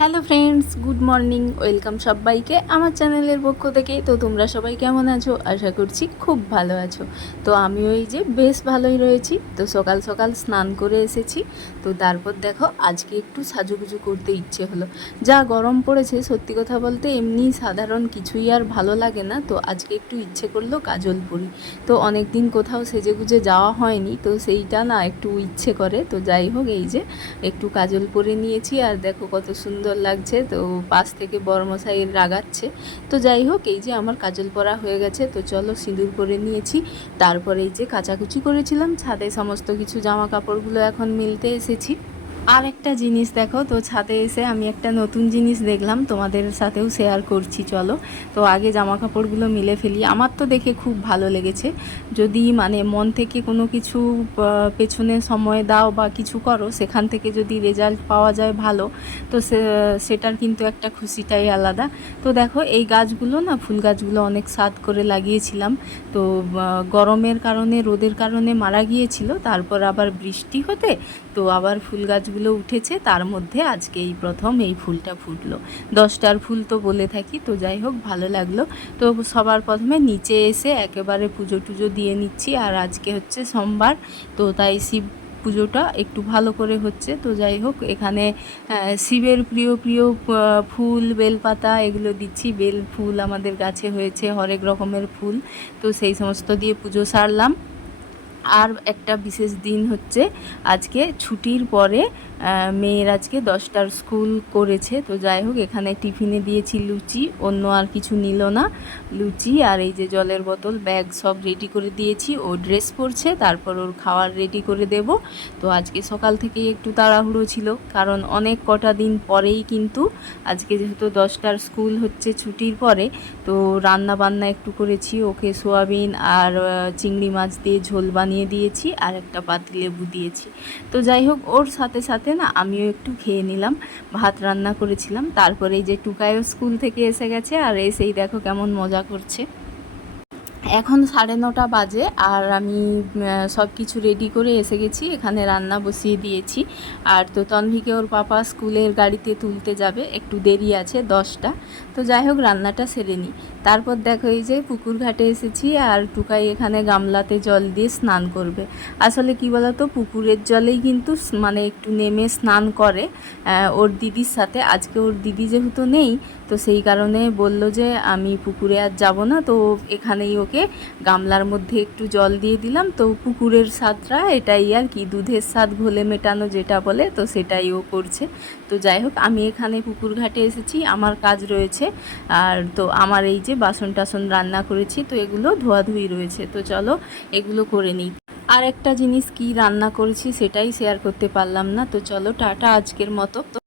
Hello friends, good morning, welcome সবাইকে আমার চ্যানেলের পক্ষ থেকে। তো তোমরা সবাই কেমন আছো? আশা করছি খুব ভালো আছো। তো আমি ওই যে বেশ ভালোই রয়েছি। তো সকাল সকাল স্নান করে এসেছি। তো তারপর দেখো, আজকে একটু সাজুগুজু করতে ইচ্ছে হলো। যা গরম পড়েছে, সত্যি কথা বলতে এমনি সাধারণ কিছুই আর ভালো লাগে না। তো আজকে একটু ইচ্ছে করল কাজল পরি। তো অনেক দিন কোথাও সেজেগুজে যাওয়া হয়নি। তো সেইটা না একটু ইচ্ছে করে। তো যাই হোক, এই যে একটু কাজল পরে নিয়েছি। আর দেখো কত সুন্দর লাগছে। তো পাশ থেকে বড়মশাই রাগাচ্ছে তো যাই হোক, এই যে আমার কাজল পরা হয়ে গেছে, তো চলো সিঁদুর করে নিয়েছি। তারপরে এই যে কাচাকুচি করেছিলাম, ছাদে সমস্ত কিছু জামা কাপড়গুলো এখন মিলতে এসেছি। আর একটা জিনিস দেখো, তো ছাদে এসে আমি একটা নতুন জিনিস দেখলাম, তোমাদের সাথেও শেয়ার করছি, চলো। তো আগে জামা কাপড়গুলো মিলে ফেলি। আমার তো দেখে খুব ভালো লেগেছে। যদি মানে মন থেকে কোনো কিছু পেছনে সময় দাও বা কিছু করো, সেখান থেকে যদি রেজাল্ট পাওয়া যায় ভালো, তো সেটার কিন্তু একটা খুশিটাই আলাদা। তো দেখো, এই গাছগুলো না, ফুল গাছগুলো অনেক স্বাদ করে লাগিয়েছিলাম। তো গরমের কারণে, রোদের কারণে মারা গিয়েছিল, তারপর আবার বৃষ্টি হতে তো আবার ফুল গাছগুলো উঠেছে, তার মধ্যে আজকে এই প্রথম এই ফুলটা ফুটলো। দশটার ফুল তো বলে থাকি, তো যাই হোক, ভালো লাগল। তো সবার প্রথমে নিচে এসে একেবারে পুজো টুজো দিয়ে নিচ্ছি, আর আজকে হচ্ছে সোমবার, তো তাই শিব পুজোটা একটু ভালো করে হচ্ছে। তো যাই হোক, এখানে শিবের প্রিয় প্রিয় ফুল, বেলপাতা এগুলো দিচ্ছি। বেল ফুল আমাদের গাছে হয়েছে, হরেক রকমের ফুল। তো সেই সমস্ত দিয়ে পুজো সারলাম। আর একটা বিশেষ দিন হচ্ছে আজকে ছুটির পরে মেয়ের আজকে দশটার স্কুল করেছে। তো যাই হোক, এখানে টিফিনে দিয়েছি লুচি, অন্য আর কিছু নিল না। লুচি আর এই যে জলের বোতল, ব্যাগ সব রেডি করে দিয়েছি। ও ড্রেস পরছে, তারপর ওর খাওয়ার রেডি করে দেব। তো আজকে সকাল থেকেই একটু তাড়াহুড়ো ছিল, কারণ অনেক কটা দিন পরেই কিন্তু আজকে যেহেতু দশটার স্কুল হচ্ছে ছুটির পরে, তো রান্না বান্না একটু করেছি। ওকে সোয়াবিন আর চিংড়ি মাছ দিয়ে ঝোল বানিয়ে দিয়েছি আর একটা পাতি লেবু দিয়েছি। তো যাই হোক, ওর সাথে সাথে না আমিও একটু খেয়ে নিলাম, ভাত রান্না করেছিলাম। তারপরে এই যে টুকায়ও স্কুল থেকে এসে গেছে আর এসেই দেখো কেমন মজা করছে। এখন সাড়ে নটা বাজে আর আমি সব কিছু রেডি করে এসে গেছি, এখানে রান্না বসিয়ে দিয়েছি। আর তো তন্ভিকে ওর পাপা স্কুলের গাড়িতে তুলতে যাবে, একটু দেরি আছে দশটা। তো যাই হোক, রান্নাটা সেরে নিই তারপর দেখো এই যে পুকুর ঘাটে এসেছি আর টুকাই এখানে গামলাতে জল দিয়ে স্নান করবে। আসলে কি বলতো, পুকুরের জলেই কিন্তু মানে একটু নেমে স্নান করে ওর দিদির সাথে। আজকে ওর দিদি যেহেতু নেই তো সেই কারণে বলল যে, আমি পুকুরে আর যাব না। তো এখানেই ওকে গামলার মধ্যে একটু জল দিয়ে দিলাম। তো পুকুরের স্বাদটা এটাই আর কি, দুধের স্বাদ ঘোলে মেটানো যেটা বলে, তো সেটাই ও করছে। তো যাই হোক, আমি এখানে পুকুর ঘাটে এসেছি, আমার কাজ রয়েছে। আর তো আমার এই যে বাসন টাসন রান্না করেছি, তো এগুলো ধোয়াধুয়ি রয়েছে। তো চলো, এগুলো করে নিই। আর একটা জিনিস কি রান্না করেছি সেটাই শেয়ার করতে পারলাম না। তো চলো, টাটা আজকের মতো। তো